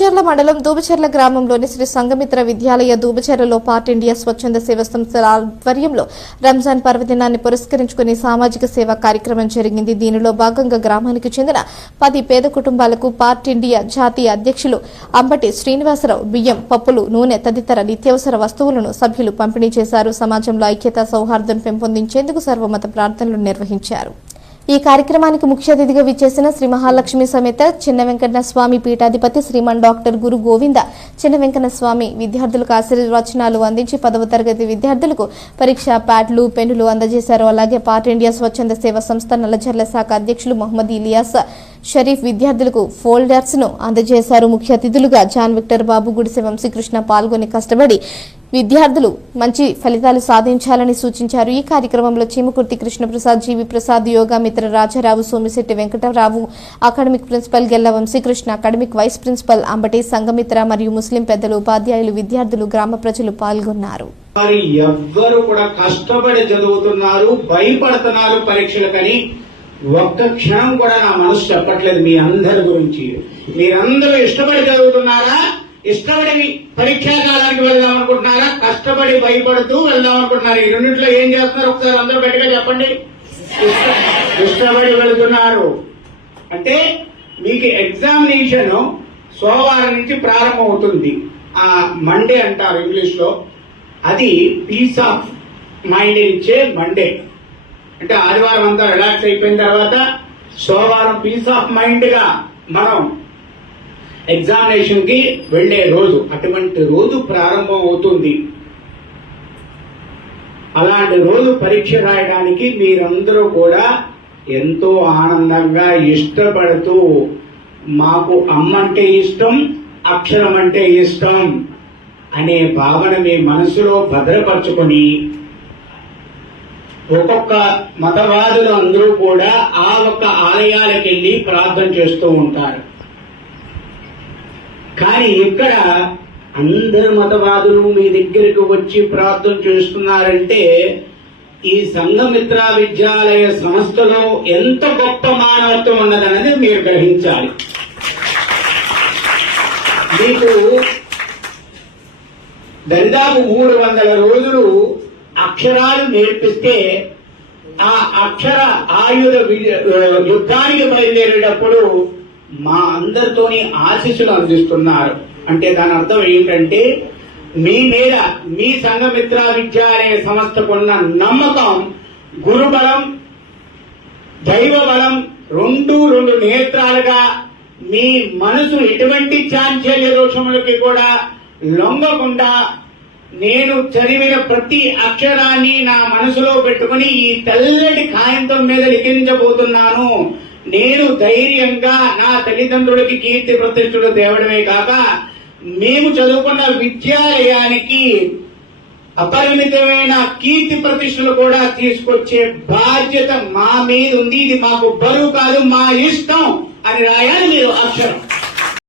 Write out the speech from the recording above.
కొనచెర్ల మండలం దూబచెర్ల గ్రామంలోని శ్రీ సంఘమిత్ర విద్యాలయ దూబచెర్లలో part India స్వచ్ఛంద సేవ సంస్థల ఆధ్వర్యంలో రంజాన్ పర్వదినాన్ని పురస్కరించుకుని సామాజిక సేవా కార్యక్రమం జరిగింది. దీనిలో భాగంగా గ్రామానికి చెందిన 10 పేద కుటుంబాలకు పార్ట్ ఇండియా జాతీయ అధ్యక్షులు అంబటి శ్రీనివాసరావు బియ్యం, పప్పులు, నూనె తదితర నిత్యావసర వస్తువులను సభ్యులు పంపిణీ చేశారు. సమాజంలో ఐక్యత, సౌహార్దం పెంపొందించేందుకు సర్వమత ప్రార్థనలు నిర్వహించారు. ఈ కార్యక్రమానికి ముఖ్య అతిథిగా విచ్చేసిన శ్రీ మహాలక్ష్మి సమేత చిన్న వెంకన్న స్వామి పీఠాధిపతి శ్రీమాన్ డాక్టర్ గురు గోవింద చిన్న వెంకన్న స్వామి విద్యార్థులకు ఆశీర్వచనాలు అందించి 10వ తరగతి విద్యార్థులకు పరీక్ష ప్యాడ్లు, పెన్నులు అందజేశారు. అలాగే పార్ట్ ఇండియా స్వచ్ఛంద సేవా సంస్థ నల్లజర్ల శాఖ అధ్యక్షులు మొహమ్మద్ ఇలియాస్ షరీఫ్ విద్యార్థులకు ఫోల్డర్స్ ను అందజేశారు. ముఖ్య అతిథులుగా జాన్ విక్టర్ బాబు, గుడిసె వంశీకృష్ణ పాల్గొని కష్టపడి విద్యార్థులు మంచి ఫలితాలు సాధించాలని సూచించారు. ఈ కార్యక్రమంలో చీమకుర్తి కృష్ణప్రసాద్, జీవి Prasad, Yoga Mitra Rajarao, Somisetty Venkatarao, academic principal Gella Vamsikrishna, academic vice principal Ambati Sanghamitra మరియు ముస్లిం పెద్దలు, ఉపాధ్యాయులు, విద్యార్థులు, గ్రామ ప్రజలు పాల్గొన్నారు. ఎవ్వరు కూడా కష్టపడి చదువుతున్నారు, భయపడుతున్నారు పరీక్షలకని ఒక్క క్షణం కూడా నా మనసు చెప్పట్లేదు. మీ అందరి గురించి మీరందరూ ఇష్టపడి చదువుతున్నారా? ఇష్టపడి పరీక్షా కాలానికి వెళ్దాం అనుకుంటున్నారా? కష్టపడి భయపడుతూ వెళ్దాం అనుకుంటున్నారు? ఈ రెండింటిలో ఏం చేస్తున్నారు? ఒకసారి అందరూ గట్టిగా చెప్పండి. ఇష్టపడి వెళ్తున్నారు అంటే మీకు ఎగ్జామినేషన్ సోమవారం నుంచి ప్రారంభం అవుతుంది. ఆ మండే అంటారు ఇంగ్లీష్ లో. అది పీస్ ఆఫ్ మైండ్ ఇచ్చే మండే. అంటే ఆదివారం అంతా రిలాక్స్ అయిపోయిన తర్వాత సోమవారం పీస్ ఆఫ్ మైండ్ గా మనం ఎగ్జామినేషన్ కి వెళ్లే రోజు. అటువంటి రోజు ప్రారంభం అవుతుంది. అలాంటి రోజు పరీక్ష రాయడానికి మీరందరూ కూడా ఎంతో ఆనందంగా ఇష్టపడుతూ మాకు అమ్మంటే ఇష్టం, అక్షరం అంటే ఇష్టం అనే భావన మీ మనసులో భద్రపరచుకొని ఒక్కొక్క మతవాదులు అందరూ కూడా ఆ ఒక్క ఆలయాలకు వెళ్లి ప్రార్థన చేస్తూ ఉంటారు. కానీ ఇక్కడ అందరు మతవాదులు మీ దగ్గరకు వచ్చి ప్రార్థన చేస్తున్నారంటే ఈ సంఘమిత్ర విద్యాలయ సంస్థలో ఎంత గొప్ప మానవత్వం ఉన్నదన్నది మీరు గ్రహించాలి. మీకు దాదాపు 300 రోజులు అక్షరాలు నేర్పిస్తే ఆ అక్షర ఆయుధ యుద్ధానికి బయలుదేరేటప్పుడు మా అందరితోని ఆశీస్సులు అందిస్తున్నారు. అంటే దాని అర్థం ఏంటంటే మీ మీద మీ సంఘమిత్ర విద్యాలయ సంస్థకున్న నమ్మకం, గురుబలం, దైవ బలం రెండు నేత్రాలుగా మీ మనసు ఎటువంటి చాంచల్య దోషములకి కూడా లొంగకుండా నేను చదివిన ప్రతి అక్షరాన్ని నా మనసులో పెట్టుకుని ఈ తెల్లటి కాయంతం మీద లిఖించబోతున్నాను. నేను ధైర్యంగా నా తల్లిదండ్రులకి కీర్తి ప్రతిష్టలు తేవడమే కాక మేము చదువుకున్న విద్యాలయానికి అపరిమితమైన కీర్తి ప్రతిష్టలు కూడా తీసుకొచ్చే బాధ్యత మా మీద ఉంది. ఇది మాకు బరువు కాదు, మా ఇష్టం అని రాయాలి మీరు అక్షరం.